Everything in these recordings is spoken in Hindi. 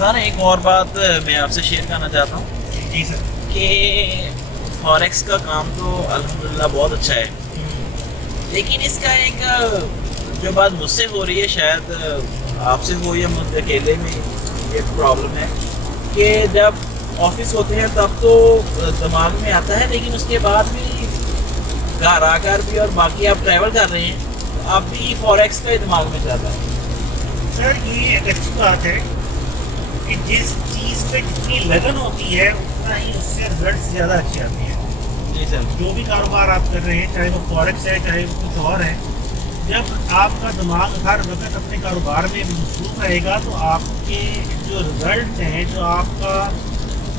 सर एक और बात मैं आपसे शेयर करना चाहता हूँ जी सर। कि फॉरेक्स का काम तो अल्हम्दुलिल्लाह बहुत अच्छा है, लेकिन इसका एक जो बात मुझसे हो रही है शायद आपसे हो या मुझे अकेले में ये प्रॉब्लम है कि जब ऑफिस होते हैं तब तो दिमाग में आता है, लेकिन उसके बाद भी घर आकर भी और बाकी आप ट्रैवल कर रहे हैं तो अब भी फॉरेक्स का ही दिमाग में चलता है। सर ये एक अच्छी बात है कि जिस चीज़ पे जितनी लगन होती है उतना ही उससे रिजल्ट ज़्यादा अच्छे आते हैं। जी सर। जो भी कारोबार आप कर रहे हैं, चाहे वो फॉरेक्स है चाहे वो कुछ और है, जब आपका दिमाग हर वक्त अपने कारोबार में मसरूफ रहेगा तो आपके जो रिजल्ट हैं, जो आपका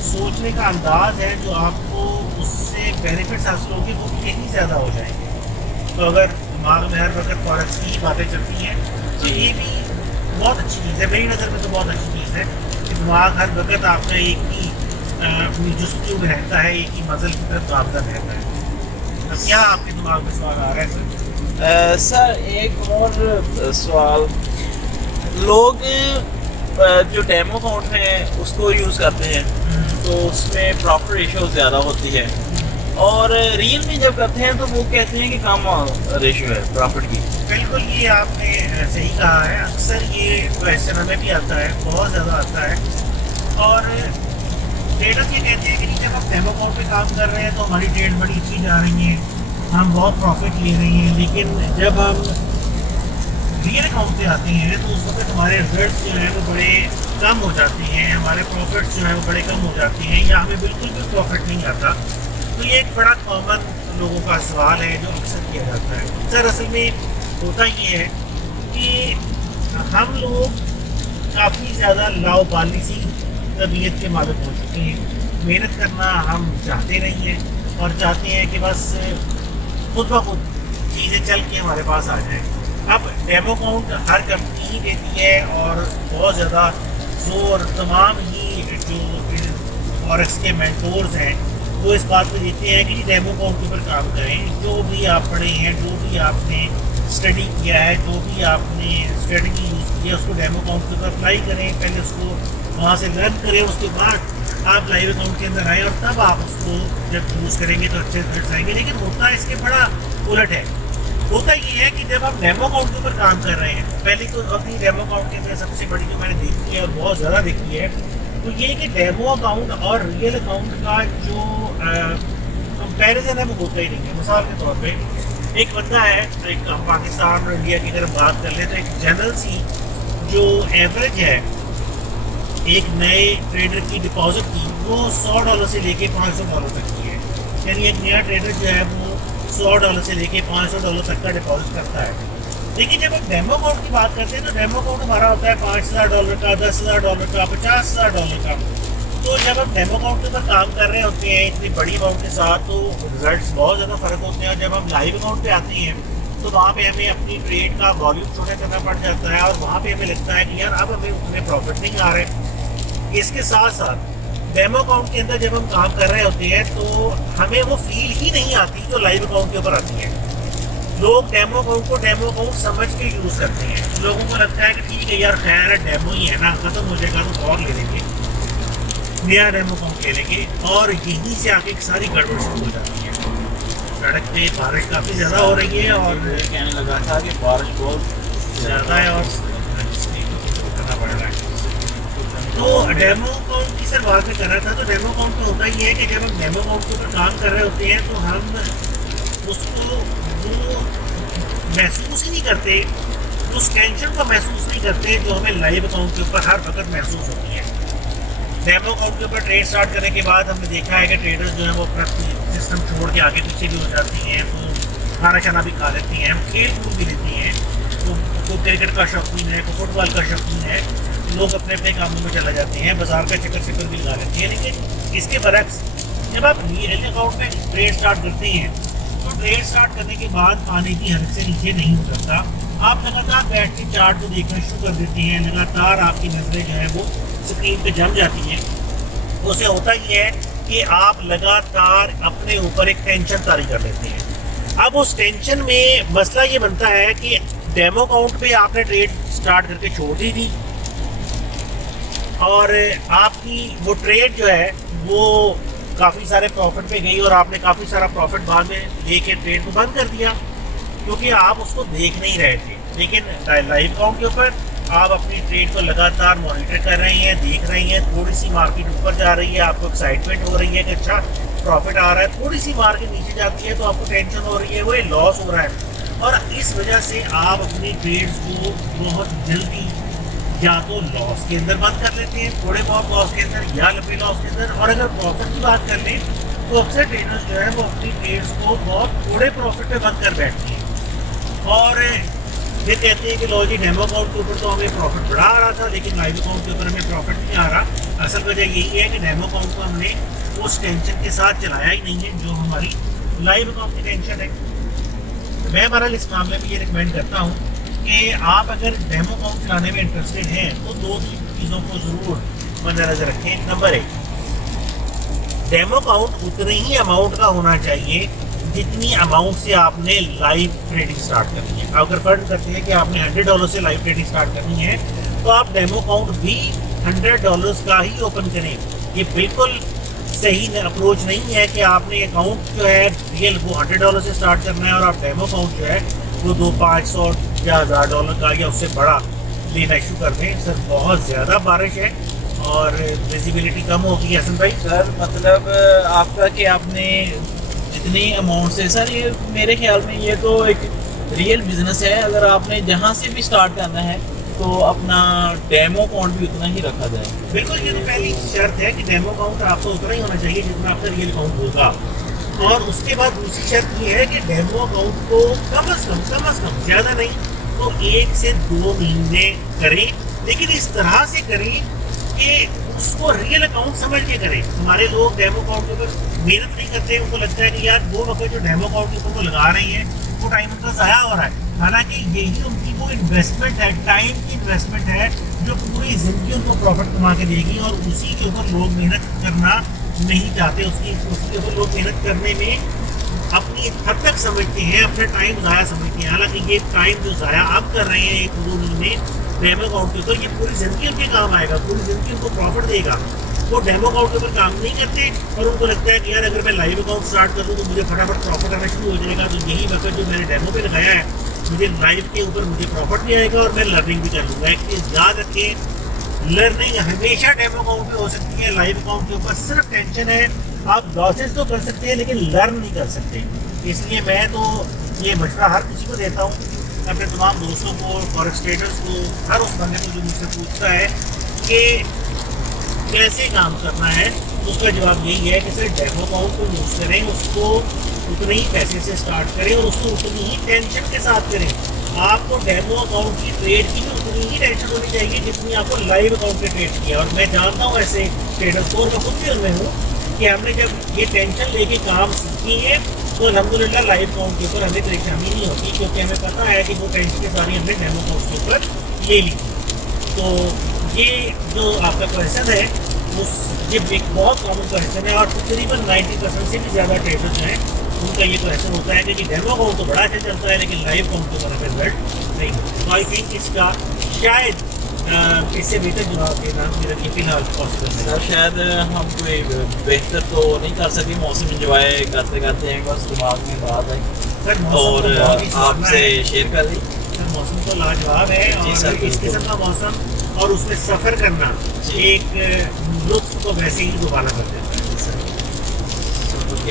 सोचने का अंदाज है, जो आपको उससे बेनिफिट्स हासिल होंगे वो भी यही ज़्यादा हो जाएंगे। तो अगर दिमाग में हर वक्त फॉरेक्स की बातें चलती हैं तो ये भी बहुत अच्छी चीज़ है। मेरी नज़र में तो बहुत अच्छी चीज़ है कि दिमाग हर वक्त आपका एक ही अपनी जस्तजू में रहता है, एक ही मंजिल की तरफ गामजन रहता है। तो क्या आपके दिमाग में सवाल आ रहा है सर? सर एक और सवाल, लोग जो डेमो अकाउंट है उसको यूज़ करते हैं तो उसमें प्रॉफिट रेशो ज़्यादा होती है, और रियल में जब करते हैं तो वो कहते हैं कि कम रेशो है प्रॉफिट की। बिल्कुल, ये आपने सही कहा है। अक्सर ये क्वेश्चन हमें भी आता है, बहुत ज़्यादा आता है। और ट्रेडर्स ये कहते हैं कि जब हम डेमो अकाउंट पे काम कर रहे हैं तो हमारी ट्रेड बड़ी अच्छी जा रही है, हम बहुत प्रॉफिट ले रहे हैं, लेकिन जब हम रियल अकाउंट पे आते हैं तो उस वक्त हमारे रिजल्ट जो है वो बड़े कम हो जाते हैं, हमारे प्रॉफिट्स जो है वो बड़े कम हो जाते हैं, या हमें बिल्कुल भी प्रॉफिट नहीं आता। तो ये एक बड़ा कॉमन लोगों का सवाल है जो अक्सर किया जाता है। सर असल में होता ये है कि हम लोग काफ़ी ज़्यादा लाओबाली सी तबीयत के मालिक हो चुके हैं। मेहनत करना हम चाहते नहीं हैं और चाहते हैं कि बस खुद ब खुद चीज़ें चल के हमारे पास आ जाएँ। अब डेमो अकाउंट हर कंपनी ही देती है और बहुत ज़्यादा जोर तमाम ही जो फॉरेक्स के मेंटोर्स हैं वो इस बात पे देते हैं कि डेमो अकाउंट के ऊपर काम करें। जो भी आप पढ़े हैं, जो भी आपने स्टडी किया है, जो भी आपने स्ट्रेटजी यूज़ की है, उसको डेमो अकाउंट के ऊपर अप्लाई करें। पहले उसको वहाँ से लर्न करें, उसके बाद आप लाइव अकाउंट के अंदर आएँ और तब आप उसको जब यूज़ करेंगे तो अच्छे रिजल्ट आएंगे। लेकिन होता है इसके बड़ा उलट है। होता ये है कि जब आप डेमो अकाउंट के ऊपर काम कर रहे हैं, पहले तो अपनी डेमो अकाउंट के अंदर सबसे बड़ी जो मैंने देखी है और बहुत ज़्यादा देखी है तो ये कि डेमो अकाउंट और रियल अकाउंट का जो कंपैरिजन है वो होता ही नहीं है। मिसाल के तौर पे एक बंदा है, एक हम पाकिस्तान और इंडिया की अगर बात कर ले तो एक जनरल सी जो एवरेज है एक नए ट्रेडर की डिपॉजिट की वो $100 से लेके $500 तक की है। यानी एक नया ट्रेडर जो है वो $100 से लेके $500 तक का डिपॉजिट करता है। लेकिन जब हम डेमो अकाउंट की बात करते हैं तो डेमो अकाउंट हमारा होता है $5000 का, $10,000 का, $50,000 का। तो जब हम डेमो अकाउंट के ऊपर काम कर रहे होते हैं इतनी बड़ी अमाउंट के साथ तो रिजल्ट्स बहुत ज़्यादा फ़र्क होते हैं। और जब हम लाइव अकाउंट पे आते हैं तो वहाँ पे हमें अपनी ट्रेड का वॉल्यूम छोटा करना पड़ जाता है और वहाँ पे हमें लगता है कि यार अब हमें उतने प्रॉफिट नहीं आ रहे। इसके साथ साथ डेमो अकाउंट के अंदर जब हम काम कर रहे होते हैं तो हमें वो फील ही नहीं आती जो लाइव अकाउंट के ऊपर आती है। लोग डेमो अकाउंट को डेमो अकाउंट समझ के यूज़ करते हैं। लोगों को लगता है कि ठीक है यार खैर डेमो ही है ना, ख़त्म हो जाएगा तो और ले लेंगे, नया डेमो अकाउंट ले लेंगे, और यहीं से आके सारी गड़बड़ शुरू हो जाती है। सड़क पे बारिश काफ़ी ज़्यादा हो रही है और कहने लगा था कि बारिश बहुत ज़्यादा है और करना पड़ रहा है। तो डेमो अकाउंट की सर बात में कर रहा था। तो डेमो अकाउंट में होता ही है कि जब हम डेमो अकाउंट के ऊपर काम कर रहे होते हैं तो हम उसको वो महसूस ही नहीं करते, उस टेंशन को महसूस नहीं करते जो हमें लाइव अकाउंट के ऊपर हर वक्त महसूस होती है। डेमो अकाउंट के ऊपर ट्रेड स्टार्ट करने के बाद हमने देखा है कि ट्रेडर्स जो है वो अपना सिस्टम छोड़ के आगे पीछे भी हो जाती हैं, वो खाना शाना भी खा लेती हैं, खेल कूद भी लेती हैं। तो कोई क्रिकेट का शौकीन है, कोई फुटबॉल का शौकीन है, लोग अपने अपने कामों में चले जाते हैं, बाजार का चक्कर भी लगा लेते हैं। लेकिन इसके बरक्स जब आप रियल अकाउंट में ट्रेड स्टार्ट करते हैं तो ट्रेड स्टार्ट करने के बाद पानी की हद से नीचे नहीं उतरता। आप लगातार बैठ के चार्ट को देखना शुरू कर देते हैं, लगातार आपकी नजरें जो है वो स्क्रीन पे जम जाती हैं। उससे होता ये है कि आप लगातार अपने ऊपर एक टेंशन तारी कर लेते हैं। अब उस टेंशन में मसला ये बनता है कि डेमो अकाउंट पे आपने ट्रेड स्टार्ट करके छोड़ दी थी, और आपकी वो ट्रेड जो है वो काफ़ी सारे प्रॉफिट पे गई और आपने काफ़ी सारा प्रॉफिट बाद में लेके ट्रेड को बंद कर दिया क्योंकि आप उसको देख नहीं रहे थे। लेकिन लाइव अकाउंट के ऊपर आप अपनी ट्रेड को लगातार मॉनिटर कर रहे हैं, देख रहे हैं, थोड़ी सी मार्केट ऊपर जा रही है, आपको एक्साइटमेंट हो रही है कि अच्छा प्रॉफिट आ रहा है, थोड़ी सी मार्केट नीचे जाती है तो आपको टेंशन हो रही है, वो लॉस हो रहा है। और इस वजह से आप अपनी ट्रेड्स को बहुत जल्दी या तो लॉस के अंदर बंद कर लेते हैं, थोड़े बहुत लॉस के अंदर या लंबे लॉस के अंदर। और अगर प्रॉफिट की बात कर लें तो अक्सर ट्रेडर्स जो है वो अपनी ट्रेड्स को बहुत थोड़े प्रॉफिट पे बंद कर बैठते हैं और ये कहते हैं कि लो जी डेमो अकाउंट के ऊपर तो हमें प्रॉफिट बढ़ा आ रहा था लेकिन लाइव अकाउंट के ऊपर हमें प्रॉफिट नहीं आ रहा। असल वजह यही है कि डेमो अकाउंट को हमने उस टेंशन के साथ चलाया ही नहीं है जो हमारी लाइव अकाउंट की टेंशन है। मैं बहरहाल इस मामले में ये रिकमेंड करता हूँ कि आप अगर डेमो अकाउंट चलाने में इंटरेस्टेड हैं तो दो चीज़ों को ज़रूर मद्देनजर रखें। नंबर 1, डेमो अकाउंट उतने ही अमाउंट का होना चाहिए जितनी अमाउंट से आपने लाइव ट्रेडिंग स्टार्ट करनी है। अगर फर्ज करते हैं कि आपने $100 से लाइव ट्रेडिंग स्टार्ट करनी है तो आप डेमो अकाउंट भी $100 का ही ओपन करें। ये बिल्कुल सही अप्रोच नहीं है कि आपने अकाउंट जो है रियल वो $100 से स्टार्ट करना है और आप डेमो अकाउंट जो है वो $500 या $1000 का या उससे बड़ा लेना शुरू कर दें। सर बहुत ज़्यादा बारिश है और विजिबिलिटी कम होगी। हसन भाई सर मतलब आपका कि आपने जितनी अमाउंट से, सर ये मेरे ख्याल में ये तो एक रियल बिजनेस है। अगर आपने जहाँ से भी स्टार्ट करना है तो अपना डेमो अकाउंट भी उतना ही रखा जाए। बिल्कुल, ये तो पहली शर्त है कि डेमो अकाउंट आपको उतना ही होना चाहिए जितना आपका रियल अकाउंट होगा। और उसके बाद दूसरी शर्त ये है कि डेमो अकाउंट को कम से कम ज़्यादा नहीं तो 1 से 2 महीने करें, लेकिन इस तरह से करें कि उसको रियल अकाउंट समझ के करें। हमारे लोग डेमो अकाउंट के ऊपर मेहनत नहीं करते, उनको लगता है कि यार वो वक्त जो डेमो अकाउंट के ऊपर वो लगा रही है वो टाइम उनका ज़ाया हो रहा है। हालांकि यही उनकी वो इन्वेस्टमेंट है, टाइम की इन्वेस्टमेंट है जो पूरी ज़िंदगी उनको प्रॉफिट कमा के देगी और उसी के ऊपर लोग मेहनत करना नहीं चाहते। उसके ऊपर लोग मेहनत करने में अपनी हद तक समझते हैं, अपना टाइम ज़ाया समझते हैं। हालांकि ये टाइम जो ज़ाया आप कर रहे हैं एक 2 महीने डेमो अकाउंट के ऊपर, ये पूरी ज़िंदगी उनके काम आएगा, पूरी ज़िंदगी उनको प्रॉफिट देगा। वो डेमो अकाउंट के ऊपर काम नहीं करते और उनको लगता है कि यार अगर मैं लाइव अकाउंट स्टार्ट कर दूँ तो मुझे फटाफट प्रॉफिट आना शुरू हो जाएगा। तो यही वक्त जो मैंने डेमो पे लगाया है मुझे लाइव के ऊपर मुझे प्रॉफिट भी आएगा और मैं लर्निंग भी कर लूँगा। एक चीज़ याद रखें, लर्निंग हमेशा डेमो अकाउंट पे हो सकती है, लाइव अकाउंट के ऊपर सिर्फ टेंशन है। आप लॉसेस तो कर सकते हैं लेकिन लर्न नहीं कर सकते। इसलिए मैं तो ये मशवरा हर किसी को देता हूँ, अपने तमाम दोस्तों को, फॉरेक्स ट्रेडर्स को, हर उस बंदे को जो मुझसे पूछता है कि कैसे काम करना है, उसका जवाब यही है कि सिर्फ डेमो अकाउंट को यूज़ करें, उसको उतने ही पैसे से स्टार्ट करें और उसको उतनी ही टेंशन के साथ करें। आपको डेमो अकाउंट की ट्रेड की भी उतनी ही टेंशन होनी चाहिए जितनी आपको लाइव अकाउंट पे ट्रेड किया। और मैं जानता हूँ ऐसे ट्रेडर्स को, और मैं खुद भी उनमें हूँ, कि हमने जब ये टेंशन लेके काम सीखी है तो अल्हम्दुलिल्लाह लाइव अकाउंट के ऊपर हमें परेशानी नहीं होती क्योंकि हमें पता है कि वो टेंशन सारी हमने डेमो अकाउंट के ऊपर ले ली। तो ये जो आपका क्वेश्चन है ये एक बहुत कॉमन क्वेश्चन है और तकरीबन 90% से भी ज़्यादा ट्रेडर्स हैं उनका ये क्वेश्चन होता है कि डेमो अकाउंट तो बड़ा अच्छा चलता है लेकिन लाइव अकाउंट के ऊपर रिजल्ट नहीं होता। तो आई थिंक इसका शायद इससे बेहतर जवाब देना मेरे लिए फिलहाल पॉसिबल है। सर शायद हम कोई बेहतर तो नहीं कर सके, मौसम इंजॉय करते करते हैं, बस दिमाग में बात आई सर और मौसम तो बहुत ही सुहावना आपसे है। शेयर कर दी। सर मौसम तो लाजवाब है जी सर, और इस किस्म का मौसम और उसमें सफ़र करना एक लुत्फ को वैसे ही दोबारा कर देता है।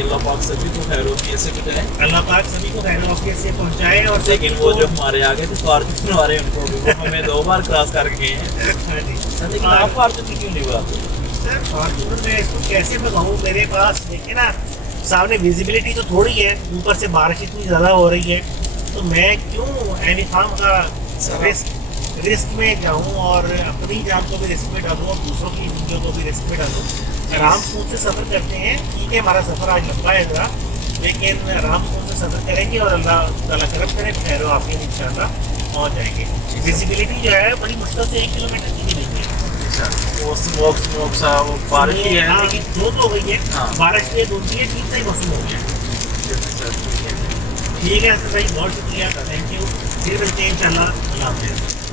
अल्लाह पाक सभी को खैर वफियत से पहुंचाए, अल्लाह पाक सभी को खैर वफियत से पहुंचाए। और लेकिन वो जो हमारे आगे थे फॉर्चूनर वाले उनको भी वो हमें 2 बार क्रॉस करके गए हैं। हाँ जी सर लेकिन आप फॉर्चूनर क्यों नहीं हुआ? सर फॉर्चूनर मैं इसको कैसे बताऊँ, मेरे पास देखिए ना सामने विजिबिलिटी तो थोड़ी है, ऊपर से बारिश इतनी ज़्यादा हो रही है तो मैं क्यों एनी फार्म का रिस्क में जाऊँ और अपनी जान को भी रिस्क में डालूँ और दूसरों की जिंदगियों को भी रिस्क में डालूँ। आराम से सफ़र करते हैं, ठीक है हमारा सफ़र आज लंबा है ज़रा, लेकिन आराम से सफ़र करेंगे और अल्लाह ताला करम करें खैर आफियत इंशाल्लाह पहुँच जाएंगे। विजिबिलिटी जो है बड़ी मुश्किल से 1 किलोमीटर की नहीं है। वो स्मोक सा वो बारिश ही है हाँ, लेकिन धूप हो गई है, हाँ। बारिश ये धूप है, ठीक से ही मौसम हो गया। ठीक है सर भाई, बहुत शुक्रिया, थैंक यू। फिर मिलते हैं इंशाल्लाह। अल्लाह हाफ़िज़।